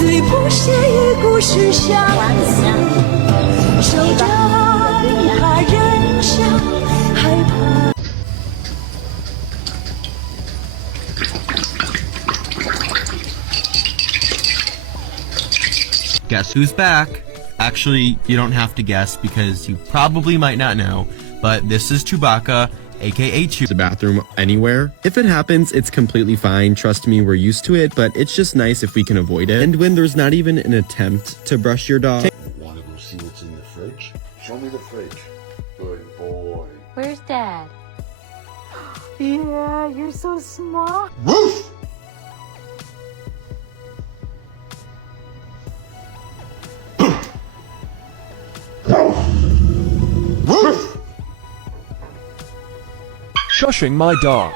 最不屑与故事相似，守着怕人笑，害怕。Guess who's back? Actually, you don't have to guess because you probably might not know, but this is Chewbacca, aka Chew. The bathroom anywhere. If it happens, it's completely fine. Trust me, we're used to it, but it's just nice if we can avoid it. And when there's not even an attempt to brush your dog. Wanna go see what's in the fridge? Show me the fridge. Good boy. Where's Dad? Yeah, you're so smart. Woof! Shushing my dog.